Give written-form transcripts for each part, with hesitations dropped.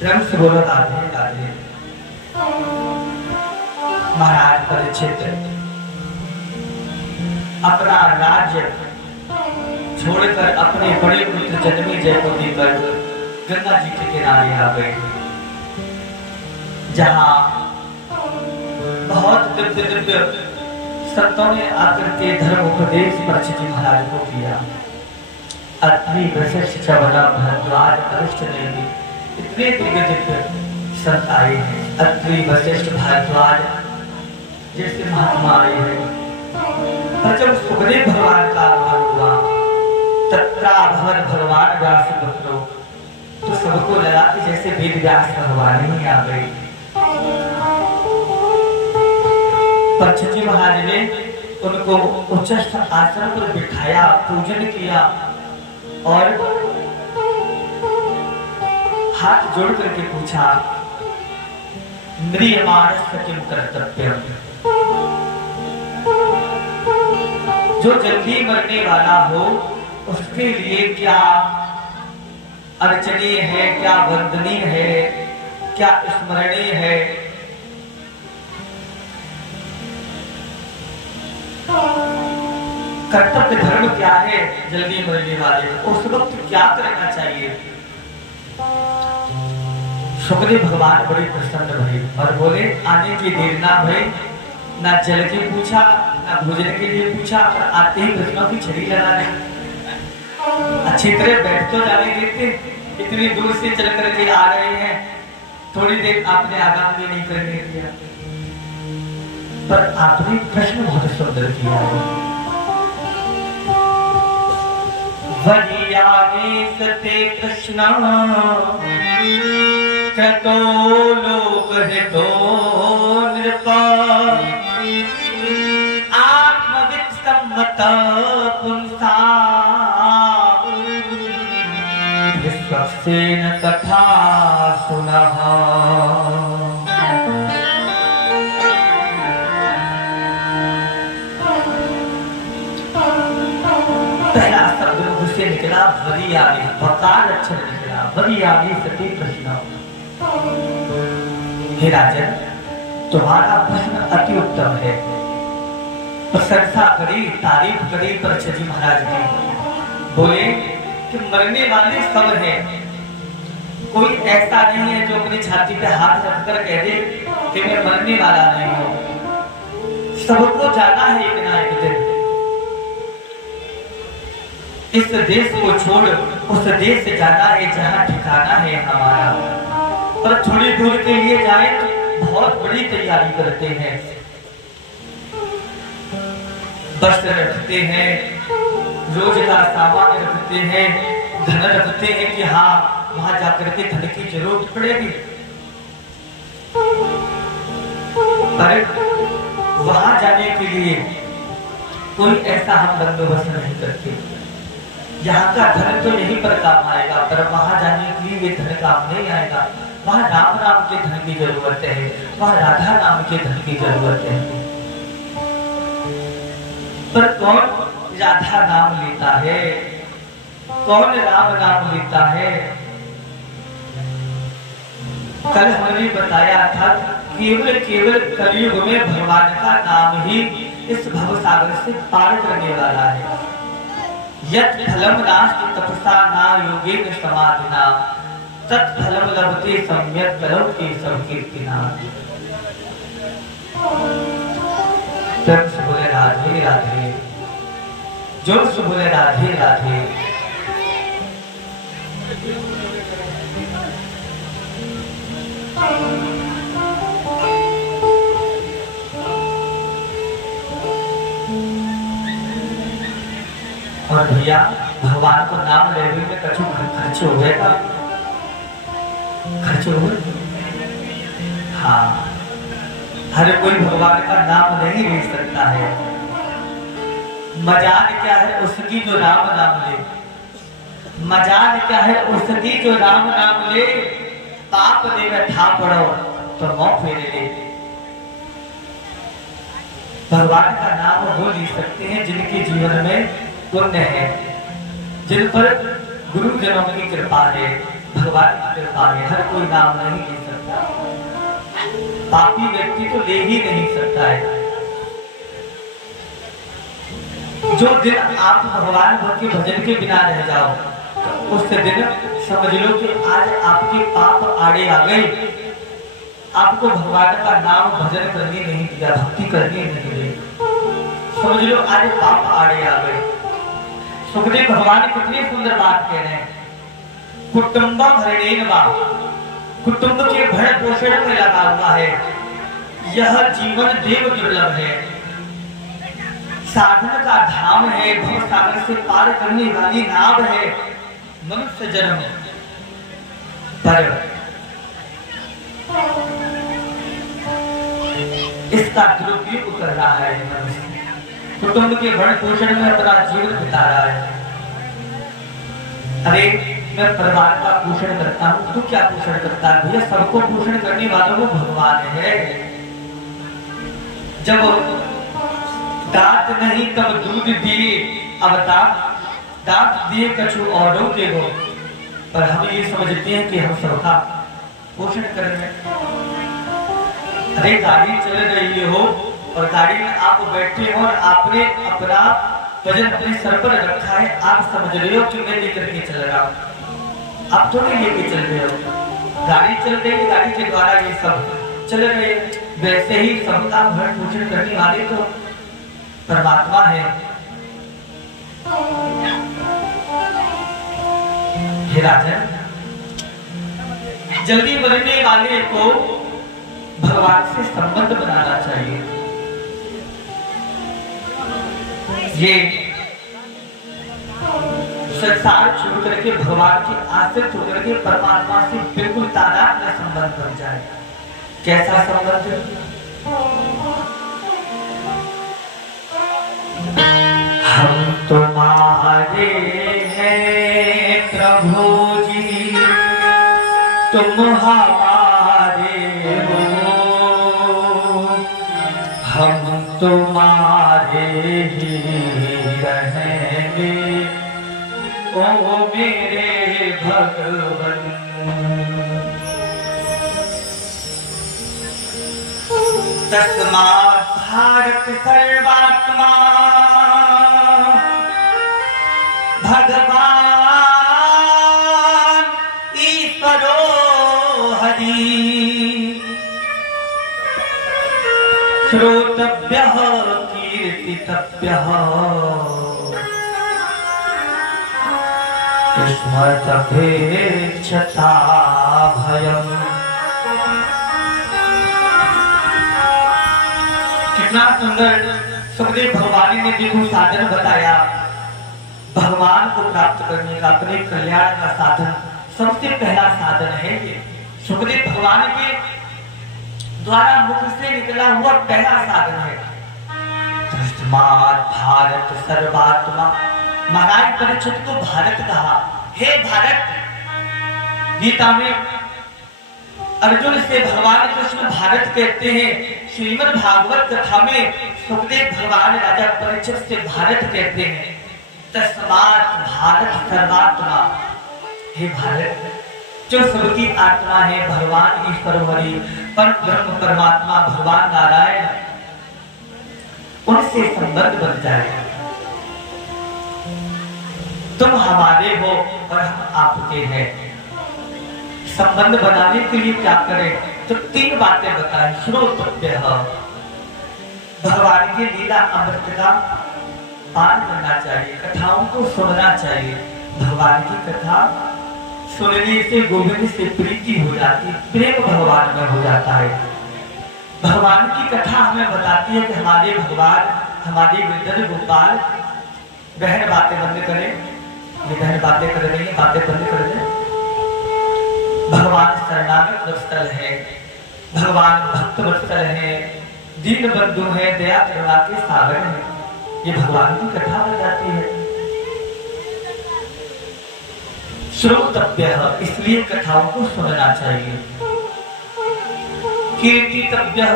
प्रेम से बोलो राधे राधे। महाराज परीक्षित अपना राज्य छोड़कर अपने बड़े पुत्र जन्मेजय को लेकर गंगा जी के किनारे आ गए, जहां बहुत दिव्य दिव्य संतों ने आकर के धर्म उपदेश परीक्षित जी महाराज को किया। अत्रि वशिष्ठ च्यवना भारद्वाज अरिष्ट ने इतने दिव्य दिव्य संत आए हैं। अत्रि वशिष्ठ भारद्वाज जैसे महात्मा आए हैं। पर जब सुखदेव भगवान का आगमन हुआ, तत्रा भवन भगवान व्यास पुत्रो, तो सबको लगा कि जैसे वेद व्यास भगवान ही आ गए। परीक्षित जी महाराज ने उनको उच्चस्थ आसन पर बिठाया, पूजन किया और हाथ जोड़ करके पूछा, म्रियमाणस्य किम कर्तव्यम्, जो जल्दी मरने वाला हो उसके लिए क्या अर्चनीय है, क्या वंदनीय है, क्या स्मरणीय है। कर्तव्य धर्म क्या है जल्दी मरने वाले को, उस वक्त क्या करना चाहिए। सुखदेव भगवान बड़े प्रसन्न भई और बोले, आने की देर ना भई, ना जल के पूछा ना भोजन के लिए पूछा, और आते ही प्रश्नों की छड़ी लगा दी। अच्छी तरह बैठ तो जाने देते, इतनी दूर से चल करके आ रहे हैं, थोड़ी देर आपने आगाम भी नहीं करने दिया। पर आपने प्रश्न बहुत सुंदर किया है। वरियामेसते कृष्ण क्रतो लोक हितो नृपा आत्मवित् सम्मत पुंसा विश्वक्सेन तथा सुनः। पहला शब्द मुख से निकला वरियामी, वकार अक्षर निकला वरियामी सती प्रश्न। हे राजन, तुम्हारा प्रश्न अति उत्तम है। प्रशंसा करी, तारीफ करी परीक्षित जी महाराज की। बोले कि मरने वाले सब हैं, कोई ऐसा नहीं है जो अपनी छाती पे हाथ रखकर कह दे कि मैं मरने वाला नहीं हूं। सबको जाना है एक ना एक दिन। इस देश को छोड़ उस देश से जाना है जहां ठिकाना है हमारा। पर थोड़ी दूर के लिए जाए तो बहुत बड़ी तैयारी करते हैं, वस्त्र रखते हैं, रोज का सामान रखते हैं, धन रखते हैं कि हाँ वहां जाकर के धन की जरूरत पड़ेगी। पर वहां जाने के लिए कोई ऐसा हम बंदोबस्त नहीं करते। यहाँ का धन तो यहीं पर काम आएगा, पर वहां जाने के लिए ये धन काम नहीं आएगा। वहां राम नाम के धन की जरूरत है, वहां राधा नाम के धन की जरूरत है। पर कौन राधा नाम लेता है, कौन राम नाम लेता है। कल हमने बताया था, केवल केवल कलयुग में भगवान का नाम ही इस भवसागर से पार करने वाला है। यत् फलम नास्ति तपसा न योगेन समाधिना तत् फलम लभते सम्यक् करोति संकीर्तिना। जब से बोले राधे राधे, जोर से बोले राधे राधे। और भैया भगवान को नाम लेने में कछु खर्च हो गए का, खर्च हो गए। हाँ, हर कोई भगवान का नाम नहीं ले सकता है। मजाल क्या है उसकी जो राम नाम ले, मजाल क्या है उसकी जो राम नाम ले। पाप देगा था पड़ो तो मौत फेरे ले। भगवान का नाम वो ले सकते हैं जिनके जीवन में पुण्य है, जिन पर गुरुजनों की कृपा है, भगवान की कृपा है, हर कोई नाम नहीं ले सकता, पापी व्यक्ति तो ले ही नहीं सकता है। जो दिन आप भगवान के भजन के बिना रह जाओ, तो उस दिन समझ लो कि आज आपके पाप आड़े आ गए, आपको भगवान का नाम भजन करने नहीं दिया, भक्ति करने नहीं दी, समझ लो आज पाप आड़े आ गए। सुखदेव भगवान कितनी सुंदर बात कह रहे हैं, कुटुंबम हरणेन वा, कुटुंब के भरण पोषण में लगा हुआ है, यह जीवन देव दुर्लभ है, साधन का धाम है, भव सागर से पार करने वाली नाव है मनुष्य जन्म, पर इसका दुरुपयोग कर रहा है मनुष्य, कुटुंब के भरण पोषण में अपना जीवन बिता रहा है। अरे मैं परिवार का पोषण करता हूँ, तू क्या पोषण करता है? भैया सबको पोषण करने वालों को भगवान है। जब दांत नहीं तब दूध दिए, अब दांत दिए कछु औरों के हो, पर हम ये समझते हैं कि हम सबका पोषण कर रहे हैं। अरे गाड़ी चल रही हो और गाड़ी में आप बैठे हो और आपने अपना वजन अपने सर पर रखा है, आप समझ रहे हो कि मैं लेकर के चल रहा हूँ, आप थोड़ी लेके चल रहे हो, गाड़ी चल रही है, गाड़ी के द्वारा ये सब चल रहे हैं। वैसे ही सबका भरण पोषण करने वाले तो परमात्मा है। हे राजन, जल्दी मरने वाले को भगवान से संबंध बनाना चाहिए। ये संसार छोड़ करके भगवान के आश्रित होकर के परमात्मा से बिल्कुल तादात्म्य संबंध बन जाए। कैसा संबंध? हम तुम्हारे हैं प्रभु जी, तुम हमारे हो, हम तुम्हारे ही रहेंगे ओ मेरे भगवन। तस्मात् भारत सर्वात्मा भगवान ईश्वरो हरि, श्रोतव्यः कीर्तितव्यः स्मर्तभेक्षता भयम्। कितना सुंदर सुखदेव भगवान ने देखो साधन बताया, भगवान को प्राप्त करने का, अपने कल्याण का साधन, सबसे पहला साधन है ये सुखदेव भगवान के द्वारा मुख से निकला हुआ पहला साधन है। तस्मात् भारत सर्वात्मा, महाराज परीक्षित को भारत कहा। हे भारत, गीता में अर्जुन से भगवान कृष्ण भारत कहते हैं, श्रीमद् भागवत कथा में सुखदेव भगवान राजा परीक्षित से भारत कहते हैं। तस्मात् भारत सर्वात्मा, हे भारत जो सबकी आत्मा है, भगवान ईश्वर हरि पर ब्रह्म परमात्मा भगवान नारायण, उनसे संबंध बन जाए। तुम हमारे हो और हम आपके हैं। संबंध बनाने के लिए क्या करें? तो तीन बातें बताएं। श्रोतव्यः, भगवान की लीला अमृत का पान करना चाहिए, कथाओं को सुनना चाहिए। भगवान की कथा सुनने से गोविंद से प्रीति हो जाती है, प्रेम भगवान में हो जाता है। भगवान की कथा हमें बताती है कि हमारे भगवान, हमारे वृद्धर गोपाल। बहन बातें बंद करें, ये बहन बातें कर रही है, बातें बंद कर दें। भगवान शरणागत वत्सल है, भगवान भक्त वत्सल है, दीन बंधु है, दया करुणा के सागर है। ये भगवान की कथा बन जाती है। श्रोतव्यः, इसलिए कथाओं को सुनना चाहिए। कीर्तितव्यः,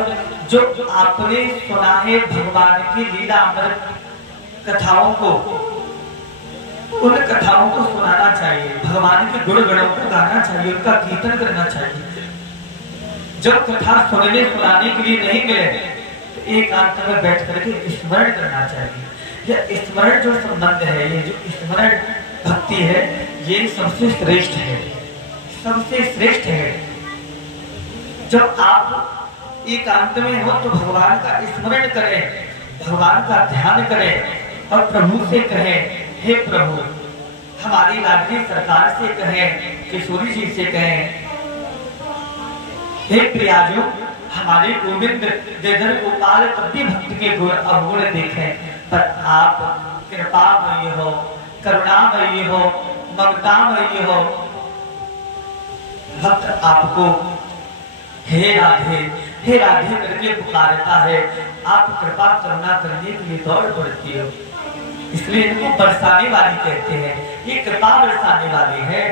जो आपने सुना है भगवान की लीला अमृत कथाओं को, उन कथाओं को सुनाना चाहिए, भगवान के गुण गणों को गाना चाहिए, उनका कीर्तन करना चाहिए। जब कथा सुनने सुनाने के लिए नहीं मिले तो एकांत में बैठ करके स्मरण करना चाहिए। यह स्मरण जो संबंध है, ये जो स्मरण भक्ति है, ये सबसे श्रेष्ठ है, सबसे श्रेष्ठ है। जब आप एकांत में हो तो भगवान का स्मरण करें, भगवान का ध्यान करें और प्रभु से कहें, हे प्रभु, हमारी लाडली सरकार से कहें, किशोरी जी से कहें, हे प्रियाजो, हमारे गोविंद देदर गोपाल कभी भक्त के गुण अवगुण देखें, पर आप कृपामयी हो, करुणामयी हो, ममतामयी हो। भक्त आपको हे राधे, हे राधे करके पुकारता है, आप कृपा करुणा करने के लिए दौड़ पड़ती हो। इसलिए इनको बरसाने वाली कहते हैं, ये कृपा बरसाने वाली है।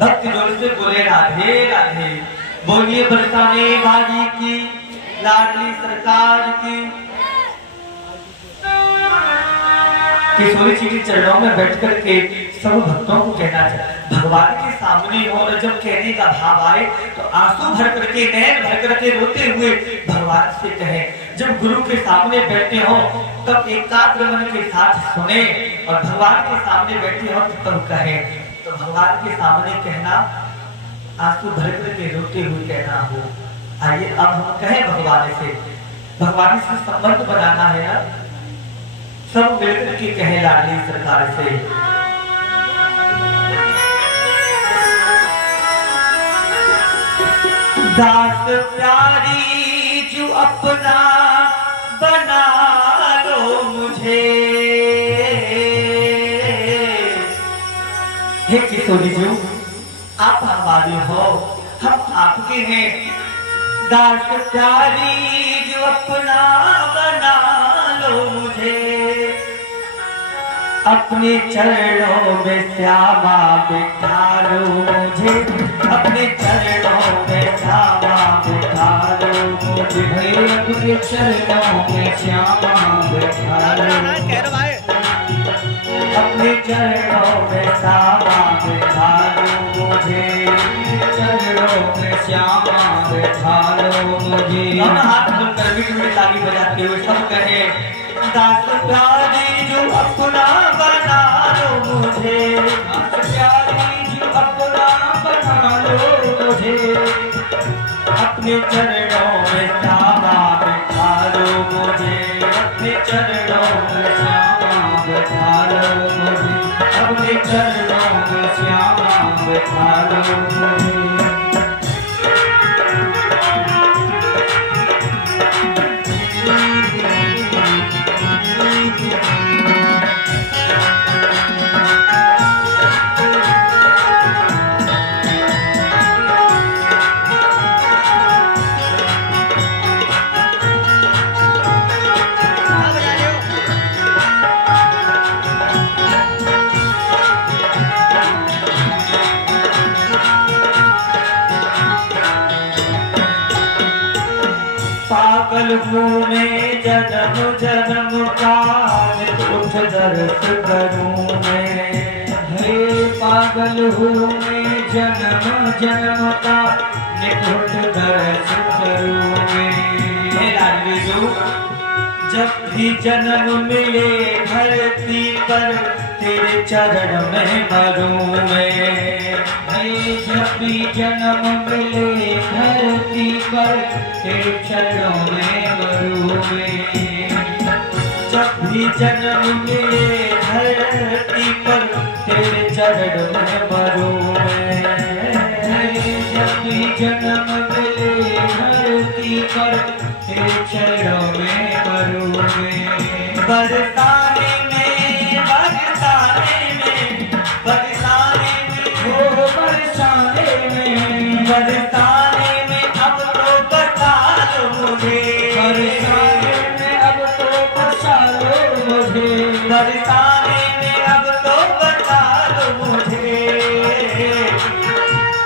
भक्त जोर से बोले राधे राधे, बोलिए बरसाने वाली की, लाडली सरकार की। किशोरी जी के चरणों में बैठ करके सब भक्तों को कहना चाहिए, भगवान के सामने हो और जब कहने का भाव आए तो आंसू भर करके, नैन भर करके रोते हुए भगवान से कहें। जब गुरु के सामने बैठे हो तब एकाग्र मन के साथ सुने, और भगवान के सामने बैठे हो तो तब कहें। तो भगवान के सामने कहना, आंसू भर करके रोते हुए कहना हो। आइए अब हम कहें भगवान से, भगवान से संबंध बनाना है ना, सब मिलकर के कहे लाडली सरकार से। दास प्यारी जो अपना बना लो मुझे, हे किशोरी जी, आप हमारे हो, हम आपके हैं। दास प्यारी जो अपना बना लो मुझे, अपने चरणों में श्यामा बिठा लो मुझे, अपने चरणों में श्यामा बिठा लो मुझे, अपने चरणों में श्यामा बिठा लो, अपने चरणों में श्यामा बिठा लो मुझे, चरणों में श्यामा बिठा लो मुझे। हाथ जोड़कर मिठ ताली बजाते हुए सब कहे, दास प्यारी जो अपना बना लो मुझे, दास प्यारी जो अपना बना लो मुझे, अपने चरणों में श्यामा बिठा लो मुझे, अपने चरणों में श्यामा बिठा लो मुझे, अपने चरणों में श्यामा बिठा लो मुझे। पागल हूँ मैं जन्म जन्म का, उठ दर्श करूँ मैं, हे पागल हूँ मैं जन्म जन्म का, निकुट दर्श करूँ मैं। जब भी जन्म मिले धरती पर, तेरे चरण में मरूं मैं, जब भी जन्म मिले धरती पर, तेरे चरणों में मरूं मैं, जब भी जन्म मिले धरती पर, तेरे चरण में मरूं मैं, जब भी जन्म मिले धरती पर, तेरे चरणों में मरूं मैं। बरसाने में, बरसाने में, बरसाने में, हो बरसाने में, बरसाने में अब तो बचा लो मुझे, बरसाने में अब तो बचा लो मुझे, बरसाने में अब तो बचा लो मुझे,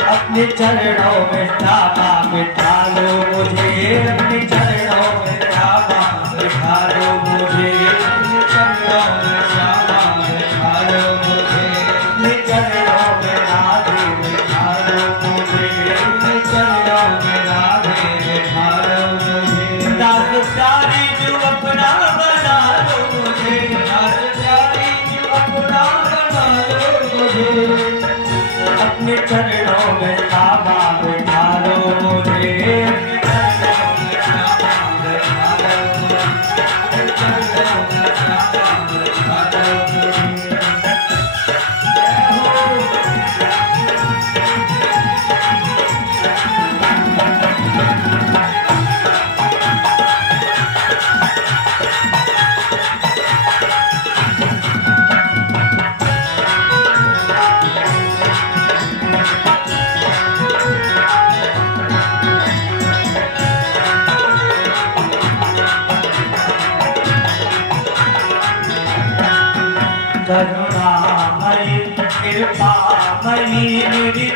अपने चरणों में श्यामा बिठा लो मुझे, अपने चरणों में श्यामा बिठा लो मुझे, अपने चरणों में श्यामा बिठा लो मुझे।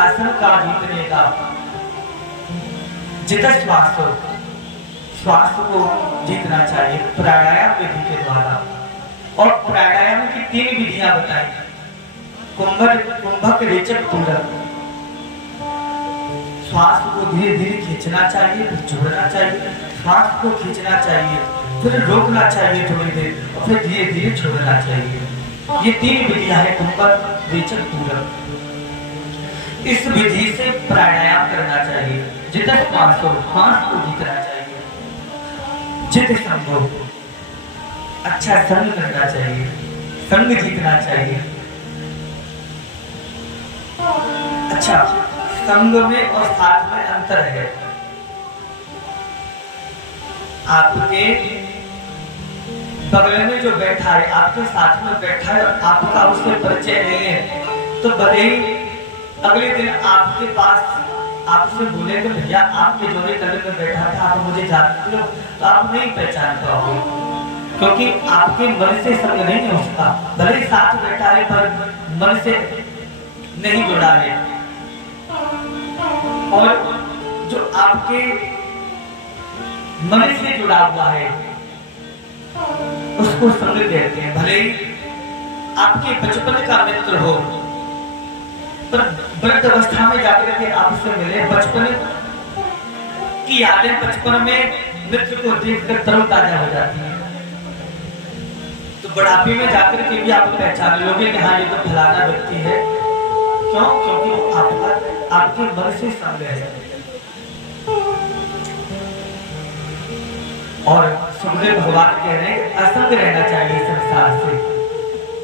आसन का जीतने का जित श्वास हो, श्वास को जीतना चाहिए प्राणायाम विधि के द्वारा। और प्राणायाम की 3 विधियां बताई, कुंभक, रेचक, पूरक। श्वास को धीरे धीरे खींचना चाहिए, फिर छोड़ना चाहिए, श्वास को खींचना चाहिए, फिर रोकना चाहिए थोड़ी देर, और फिर धीरे धीरे छोड़ना चाहिए। ये 3 विधियां है, कुंभक, रेचक, पूरक। इस विधि से प्राणायाम करना चाहिए। जितना श्वास हो, श्वास को जीतना चाहिए। जित संग हो, अच्छा संग करना चाहिए, संग जीतना चाहिए। अच्छा, संग में और साथ में अंतर है। आपके बगल में जो बैठा है, आपके साथ में बैठा है, आपका उससे परिचय नहीं है, तो भले ही अगले दिन आपके पास आपसे बोले तो भैया आपके जोड़े गले में बैठा था, आप मुझे जानते हो, तो आप नहीं पहचान पाओगे, क्योंकि आपके मन से संग नहीं है उसका। भले ही साथ बैठा है पर मन से नहीं जुड़ा है। और जो आपके मन से जुड़ा हुआ है उसको संग कहते हैं। भले ही आपके बचपन का मित्र हो, पर वृद्ध अवस्था में जाकर के आपसे मिले, बचपन की यादें बचपन में मित्र को देखकर तरोताजा हो जाती है, तो बुढ़ापे में जाकर के भी आप पहचान लोगे कि हाँ ये तो फलाना व्यक्ति है। क्यों? क्योंकि वो आपके मन से संग है। और सुखदेव भगवान कह रहे हैं असंग रहना चाहिए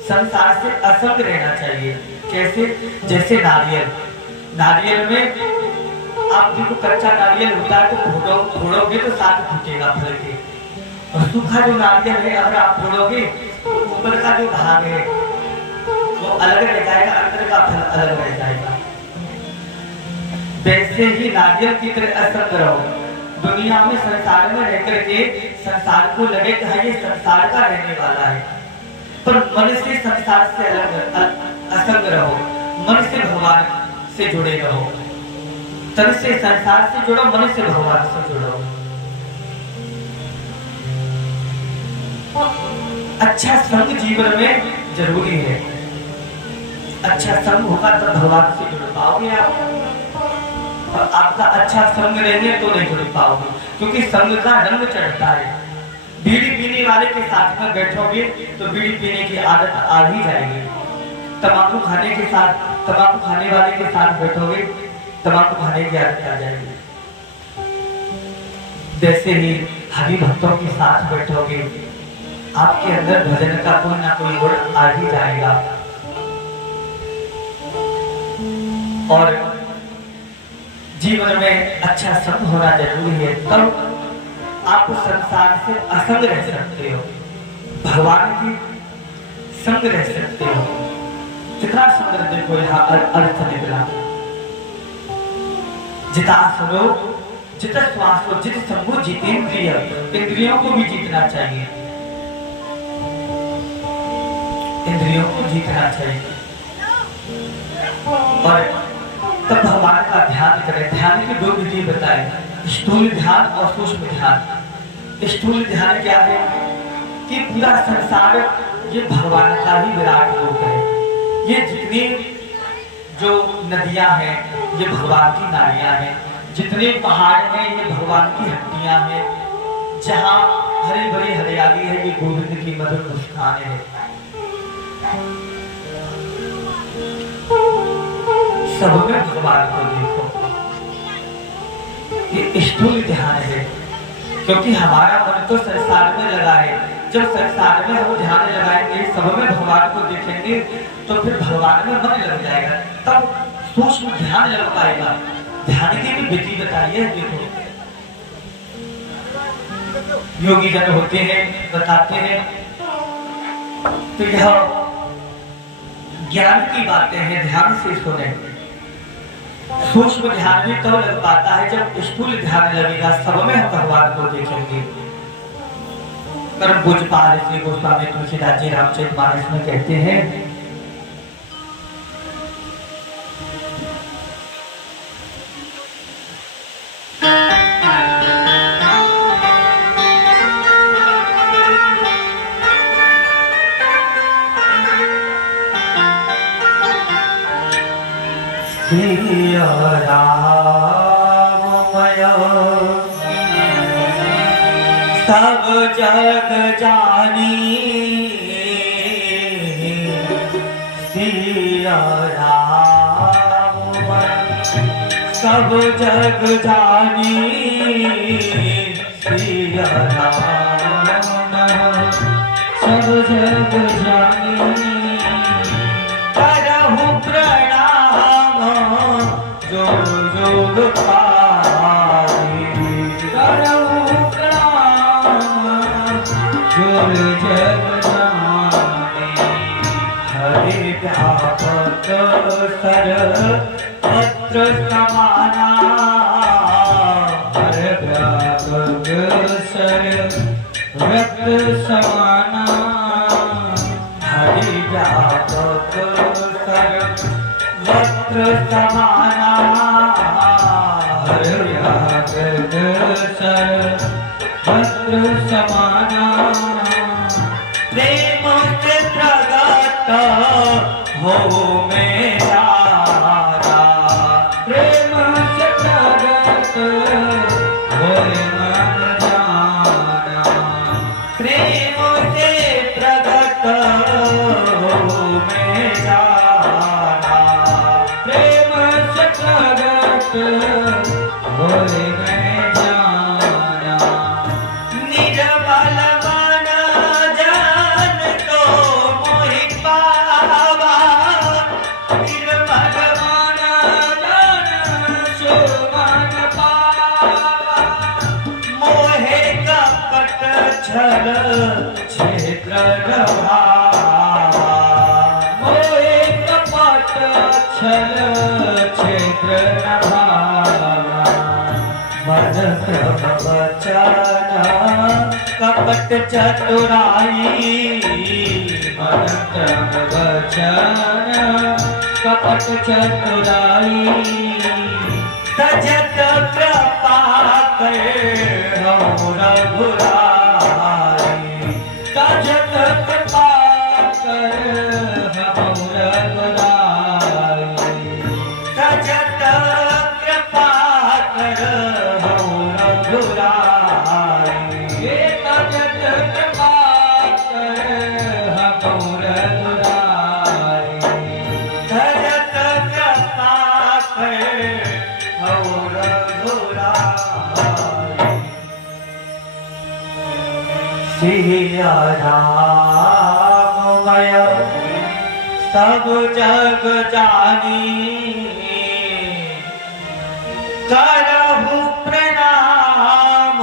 संसार से असंग रहना चाहिए। कैसे? जैसे नारियल में आप देखो कच्चा नारियल होता है तो फोड़ोगे तो साथ फूटेगा फल के, और सूखा जो नारियल है अगर आप फोड़ोगे तो ऊपर का जो भाग है वो अलग रह जाएगा, अंदर का फल अलग रह जाएगा। वैसे ही नारियल की तरह असंग रहो। दुनिया में संसार में रहकर के संसार को लगे कि हाँ ये संसार का रहने वाला है, पर मन से संसार से अलग असंग रहो। मन से भगवान से जुड़े रहो, तन से संसार से जुड़ो, मन से भगवान से जुड़ो। अच्छा संग जीवन में जरूरी है। अच्छा संग होगा तब भगवान से जुड़ पाओगे आप, और आपका अच्छा संग रहने तो नहीं जुड़ पाओगे, क्योंकि संग का रंग चढ़ता है। बीड़ी पीने वाले के साथ में बैठोगे तो बीड़ी पीने की आदत आ ही जाएगी। तंबाकू खाने वाले के साथ बैठोगे, तंबाकू खाने की आदत आ जाएगी। जैसे ही हरि भक्तों के साथ बैठोगे, आपके अंदर भजन का कोई ना कोई गुण आ ही जाएगा। और जीवन में अच्छा संग होना जरूरी है, तब आप संसार से असंग रह सकते हो, भगवान की संग रह सकते हो। कितना सुंदर देखो यहाँ अर्थ निकला। जितासुरो, जित श्वासो, जित संगो, जितेंद्रिय। इंद्रियों को भी जीतना चाहिए, इंद्रियों को जीतना चाहिए। और तब भगवान का ध्यान करें। ध्यान की 2 विधि बताए, स्थूल ध्यान और सूक्ष्म ध्यान। स्थूल ध्यान क्या है कि पूरा संसार ये भगवान का ही विराट रूप है। ये जितनी जो नदियां हैं ये भगवान की नालियां हैं, जितने पहाड़ हैं ये भगवान की हड्डियां हैं, जहाँ हरी भरी हरियाली है ये गोविंद की मधुर मुस्कान है। सब में भगवान को देखो, ये स्थूल ध्यान है, क्योंकि हमारा मन तो संसार में लगा है। जब संसार में हम ध्यान लगाएंगे, सब में भगवान को देखेंगे, तो फिर भगवान में मन लग जाएगा, तब सूक्ष्म ध्यान लग पाएगा। ध्यान की भी विधि बताइए। देखो योगी जन होते हैं, बताते हैं, तो यह ज्ञान की बातें हैं, ध्यान से सुने। सूक्ष्म ध्यान भी तब लग पाता है जब स्थूल ध्यान लगेगा, सब में हम भगवान को देखेंगे। परम पूज्यपाद श्री गोस्वामी तुलसीदास जी रामचरितमानस में कहते हैं सिया राममय सब जग जानी सिया राममय सब जग जानी सिया राममय सब जग जानी करहु प्रणाम जोग जोग पाई करहु प्रणाम जोग जग जानी हरि व्यापक सर पत्र समाना हरि व्यापक सर रक्त समाना हरि व्यापक सर वस्त्र समाना हरि व्यापक सर वस्त्र समाना प्रेम से प्रगट हो मेरा प्रेम से प्रगट हो मन जाना प्रेम से प्रगट हो में जाना प्रेम से प्रगट हो में जाना निर्मल मन जान तो मोहि पावा निर्मल मन जान सो मन पावा मोहे कपट छल क्षेत्र मोहे कपट छल क्षेत्र मन क्रम वचन कपट चतुराई मन क्रम वचन कपट चतुराई तजत कृपा करे हम रघुराई तजत कृपा करे हम रघुराई तजत कृपा करे हम रघुराई तजत कृपा करे हम रघुराई तजत कृपा करे हम रघुराई सिया राममय सब जग जानी करहु प्रणाम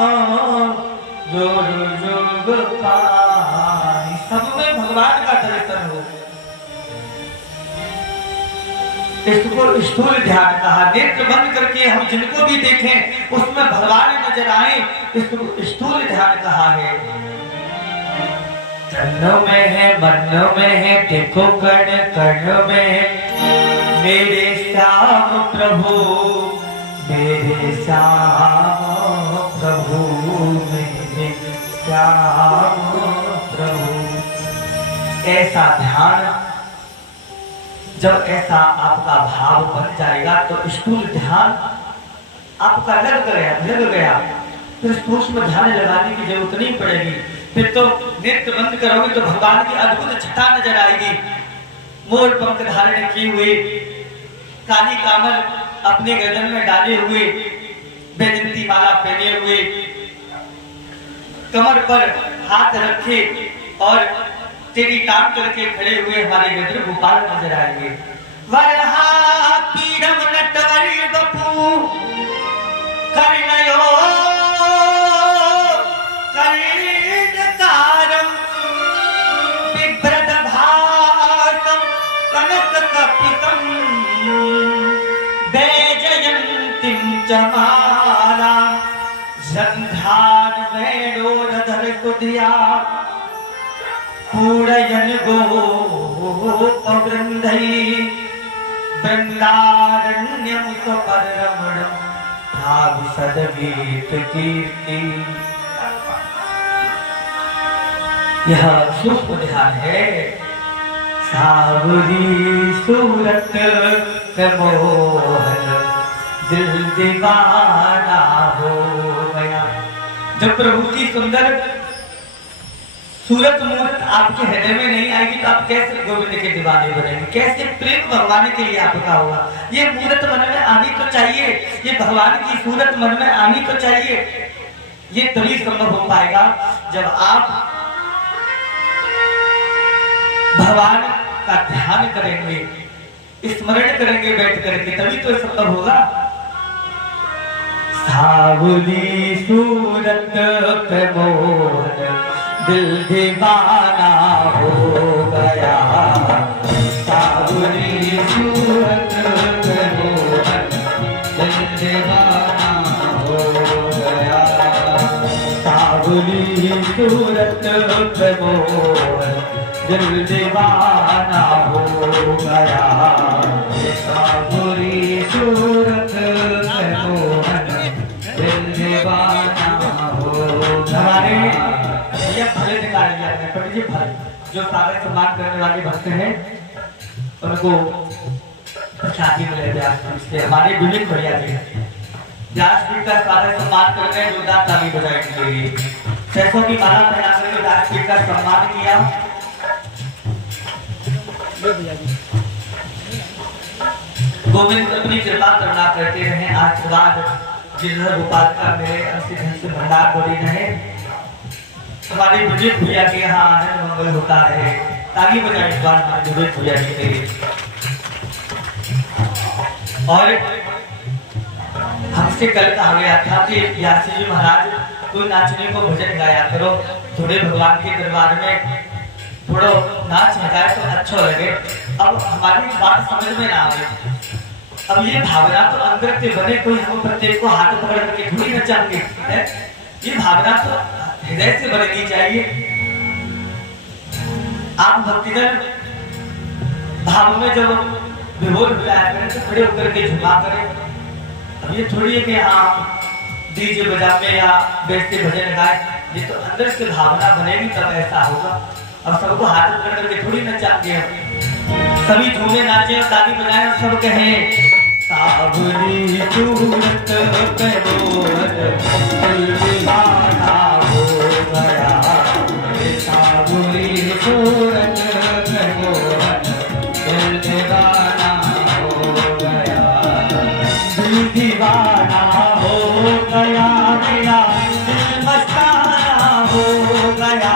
जोग जोग पाई सब में भगवान का दर्शन हो इसको स्थूल ध्यान कहा नेत्र बंद करके हम जिनको भी देखें उसमें भगवान नजर आए इसको स्थूल ध्यान कहा है तन्नो में है मन्नो में है देखो कर्ण कर्ण में है मेरे श्याम प्रभु मेरे श्याम प्रभु मेरे श्याम प्रभु ऐसा ध्यान जब ऐसा आपका भाव बन जाएगा तो स्थूल ध्यान आपका लग गया फिर सूक्ष्म ध्यान लगाने की जरूरत नहीं पड़ेगी फिर तो नेत्र बंद करोगे तो भगवान की अद्भुत छटा नजर आएगी मोर पंख धारण किए हुए काली कामल अपने गर्दन में डाले हुए बैजंती माला पहने हुए कमर पर हाथ रखे और तेरी टांग करके खड़े हुए हमारे गजर गोपाल नजर आएंगे वरहा पीड़म नटवरी बपू करिणयो करिणकारम बिभ्रद भासम कनक कपितम वैजयंतीं च माला संधान वेणोरधर सुधिया पूरयन गोपवृन्दै वृन्दारण्यं स्वपररमणं भाविसद्गीत कीर्ति यह सूक्ष्म ध्यान है सावरी सूरत पे मोहन दिल दीवाना हो गया। जब प्रभु की सुंदर सूरत मूरत आपके हृदय में नहीं आएगी तो आप कैसे गोविंद के दीवाने बनेंगे, कैसे प्रेम भगवान के लिए आपका होगा। ये मूरत मन में आनी तो चाहिए, ये भगवान की सूरत मन में आनी तो चाहिए। ये तभी संभव हो पाएगा जब आप भगवान का ध्यान करेंगे, स्मरण करेंगे बैठ करके, तभी तो संभव होगा। सावली सूरत पे मोहन दिल दीवाना हो गया। सावली सूरत पे मोहन दिल दीवाना हो गया। सावली सूरत पे मोहन दिल दीवाना हो गया। सावली सूरत पे मोहन दिल दीवाना हो गया। ये भले निकाल लिया है पंडित जी, भले जो सागर सम्मान करने वाले भक्त हैं उनको शादी में ले जाए। हमारे विवेक बढ़िया जी व्यासपीठ का सागर सम्मान कर रहे हैं, जोरदार ताली बजाएंगे। पैसों की माला पहना करके व्यासपीठ का सम्मान किया। गोविंद अपनी कृपा करना करते रहे, आशीर्वाद गिरधर गोपाल का मेरे अंश से भंडार बड़ी रहे। हमारे बुजुर्ग भैया के यहाँ आनंद मंगल होता है। ताली बजाएं इस बार हमारे बुजुर्ग भैया जी के लिए। और हमसे कल कहा गया था कि व्यासी जी महाराज कोई नाचने को भजन गाया करो, थोड़े भगवान के दरबार में थोड़ा नाच लगाए तो अच्छा लगे। अब हमारी बात समझ में ना आवे। अब ये भावना तो अंदर से बने, कोई हम प्रत्येक को हाथ पकड़ के थोड़ी नचाएंगे, ये भावना तो हृदय से बननी चाहिए। आप भक्तिगत भाव में जब विभोर हो जाया करें तो खड़े होकर के झुमा करें। अब ये थोड़ी है कि हाँ डीजे बजा में या बैठते भजन गाए, ये तो अंदर से भावना बनेगी तब ऐसा होगा। अब सबको हाथ पकड़ करके थोड़ी नचाएंगे, सभी झूमे नाचे और ताली बजाए और सब कहें सावरी सूरत पे मोहन दिल दीवाना हो गया। सावरी सूरत पे मोहन दिल दीवाना हो गया। दिल दीवाना हो गया मेरा, दिल मस्ताना हो गया।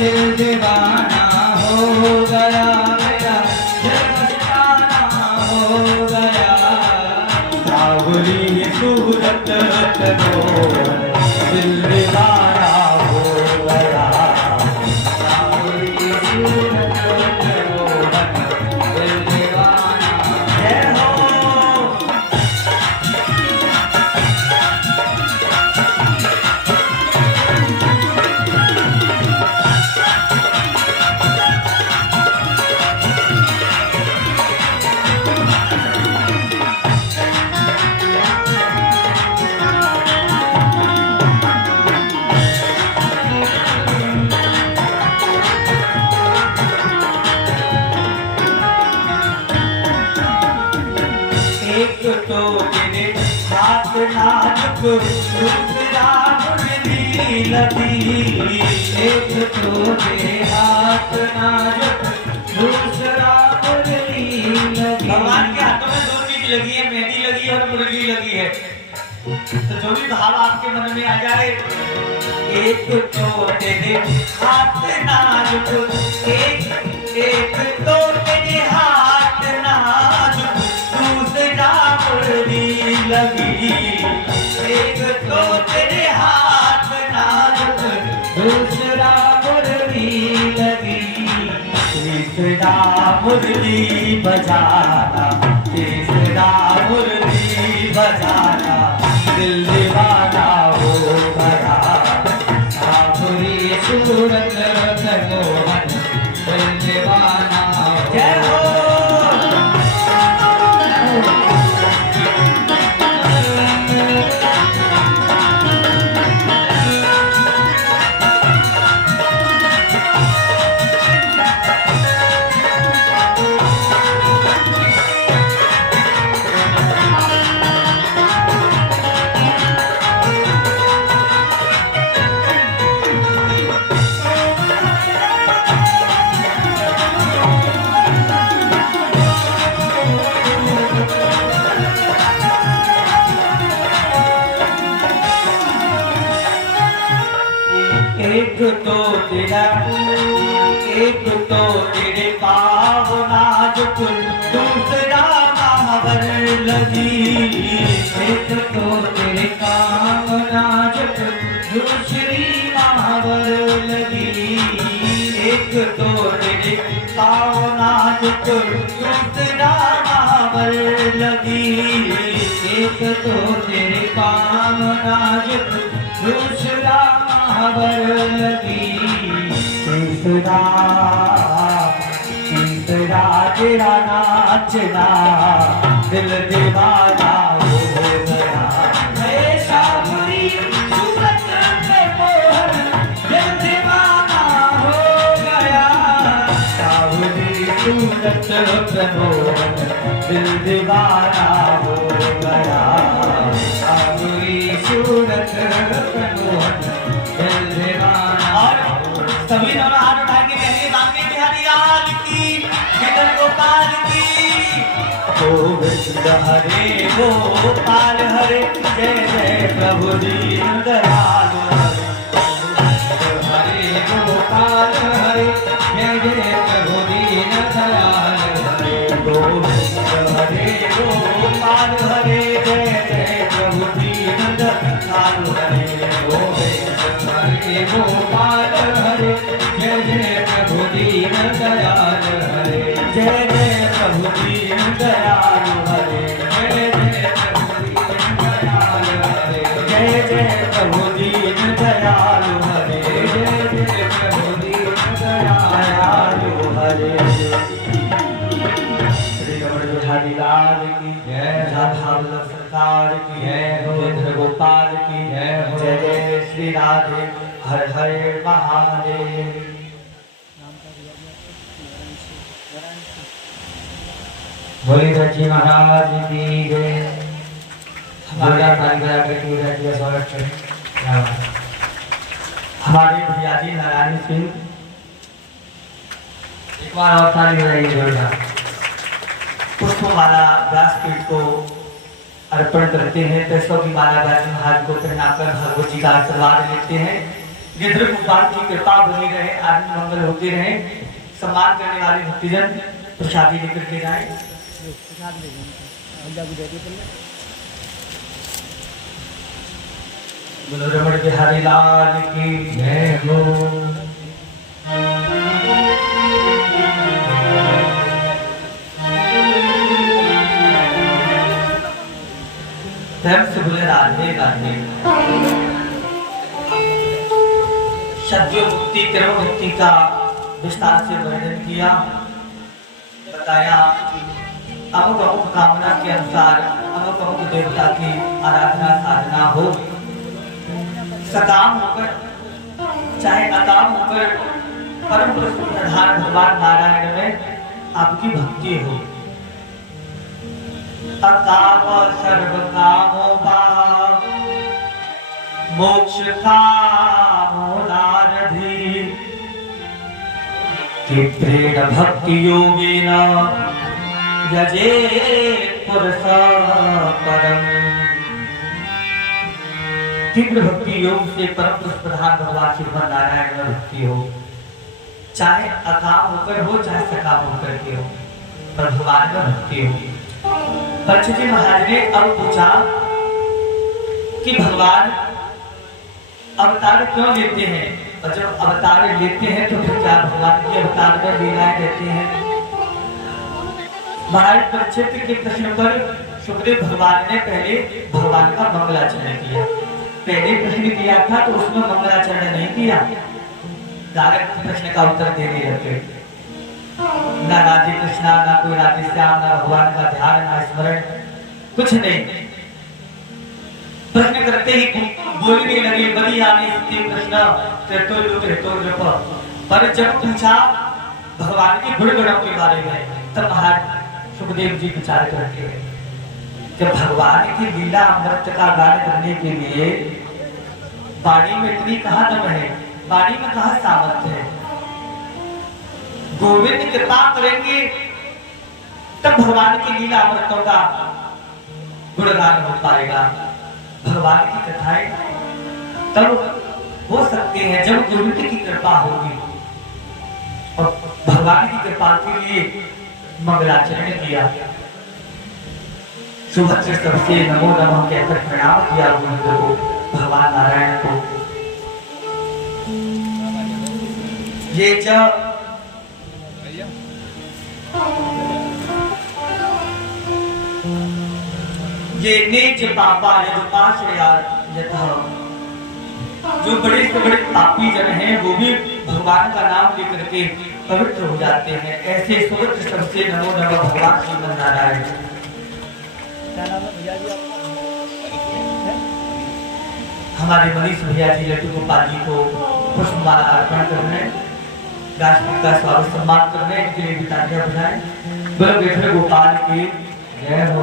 दिल दीवाना हो गया मेरा, दिल मस्ताना हो गया। सावरी सूरत पे मोहन दिल दीवाना हो गया। सावरी सूरत पे मोहन दिल दीवाना। जय हो। एक तो तेरे हाथ नाजुक, दूसरा मुरली लगी। एक तो तेरे हाथ नाजुक, दूसरा मुरली लगी। भगवान के हाथों में दो चीज लगी है, मेहंदी लगी है और मुरली लगी है। तो जो भी भाव आपके मन में आ जाए, एक तो तेरे हाथ नाजुक, एक तो तेरे हाथ नाजुक, दूसरा मुरली लगी। एक तो तेरे हाथ नाजुक, दूसरा मुरली लगी। तीसरा मुरली बजाना, तीसरा मुरली बजाना, दिल दीवाना हो गया। सावरी सूरत पे मोहन दिल दीवाना। जय हो। तो तेरा, एक तो तेरे पाँव नाजुक, दूसरा महावर लगी। एक तो तेरे पाँव नाजुक, दूसरी महावर लगी। एक तो तेरे पाँव नाजुक, दूसरा महावर लगी। एक तो तेरे पाँव नाजुक, दूसरा महावर लगी। तीसरा तेरा नाचना दिल दीवाना हो गया। ऐसा बुरी सूरत में मोहन दिल दीवाना हो गया। सावरी सूरत में मोहन दिल दीवाना हो गया। सावरी सूरत में मोहन दिल दीवाना। और सभी दोनों हाथ उठा के कहेंगे बांके बिहारी लाल की, किधर गोपाल की। गोविंद हरे गोपाल हरे, जय जय प्रभु दीन दयाल हरे। गोपाल हरे, जय जय प्रभु दीन दयाल हरे। गोविंद हरे गोपाल हरे, जय जय प्रभु दीन दयाल हरे। गोविंद हरे गोपाल हरे, जय जय प्रभु दीन दयाल हरे। जय जय प्रभु दीन दयाल हरे। जय जय प्रभु दीन दयाल हरे। जय जय प्रभु दीन दयाल हरे। जय जय प्रभु दीन दयाल हरे। श्री रमण बिहारी लाल की जय। राधा वल्लभ सरकार की जय। गोविंद गोपाल की जय। जय जय श्री राधे हर हर महादेव। बोले सच्ची महाराज की जय। हमारे स्वागत करें। हमारे भैया जी नारायण सिंह एक बार और ताली बजाइए जोरदार। पुष्पमाला व्यासपीठ को अर्पण करते हैं। पैसों की माला व्यास महाराज को पहनाकर भगवत जी का आशीर्वाद लेते हैं। गिरधर गोपाल की कृपा बनी रहे, आनंद मंगल होते रहे। सम्मान करने वाले भक्तजन प्रसादी लेकर के जाए। बोलो रमण बिहारी लाल की जय हो। प्रेम से बोले राधे राधे। सत्य मुक्ति कर्म मुक्ति का विस्तार से वर्णन किया, बताया। अमुक अमुक कामना के अनुसार अमुक अमुक देवता की आराधना साधना हो। सकाम होकर चाहे अकाम होकर परम पुरुष प्रधान भगवान नारायण में आपकी भक्ति हो। अकाम सर्व कामो भाव, मोक्ष कामो नारधि। तीव्रेण भक्ति योगेन यजेत पुरुषः परम्। तीव्र भक्ति योग से परम पुरुष प्रधान भगवान श्री नारायण में भक्ति हो। चाहे अकाम होकर हो चाहे सकाम होकर के हो, पर भगवान में भक्ति हो। परीक्षित जी महाराज ने अब पूछा कि भगवान अवतार क्यों लेते हैं, और जब अवतार लेते हैं तो फिर क्या भगवान के अवतार में लीलाएं देते हैं। महाराज परीक्षित के प्रश्न पर सुखदेव भगवान ने पहले भगवान का मंगलाचरण किया। पहले प्रश्न किया था तो उसमें मंगलाचरण नहीं किया, डायरेक्ट प्रश्न का उत्तर देने लगे। ना राधे कृष्णा, ना कोई राधे श्याम, ना भगवान का ध्यान, ना स्मरण, कुछ नहीं। प्रश्न करते ही बोलने लगे बड़ी आने स्थिति प्रश्न पर जब पूछा भगवान के गुण गणों के बारे में तब महाराज सुखदेव जी विचार करते हैं कि भगवान की लीला अमृत का गान करने के लिए वाणी में इतनी कहाँ दम है, वाणी में कहाँ सामर्थ्य है। गोविंद कृपा करेंगे तब भगवान की लीला अमृतों का गुणगान हो पाएगा। भगवान की कथाएं तब हो सकते हैं जब गुरुदेव की कृपा होगी। और भगवान की कृपा के लिए मंगलाचरण किया, सुभद्र सबसे नमो नमः कहकर प्रणाम किया गुरुदेव को, भगवान नारायण को। ये जब ये नेज पापा यदुपाश्रया यतः, जो बड़े से बड़े पापी जन हैं वो भी भगवान का नाम लेकर के पवित्र हो जाते हैं। ऐसे सुभद्र सबसे नमो नमः भगवान श्रीमन नारायण। हमारे मनीष भैया जी लड्डू गोपाल जी को पुष्पमाला अर्पण करने, राष्ट्रपति का स्वागत सम्मान करने के लिए तालियां बजाएं। बोलो बेटे गोपाल की जय हो।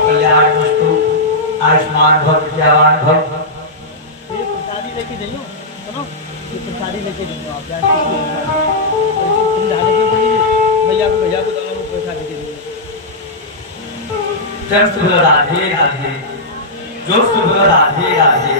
कल्याण वस्तु आयुष्मान भव विद्यावान भव। ये प्रसादी लेके जाइयो, सुनो, ये प्रसादी लेके जाइयो आप जाके भैया को दोनों को प्रसादी दे दीजिए। जब सुबह राधे राधे, जो सुबह राधे राधे।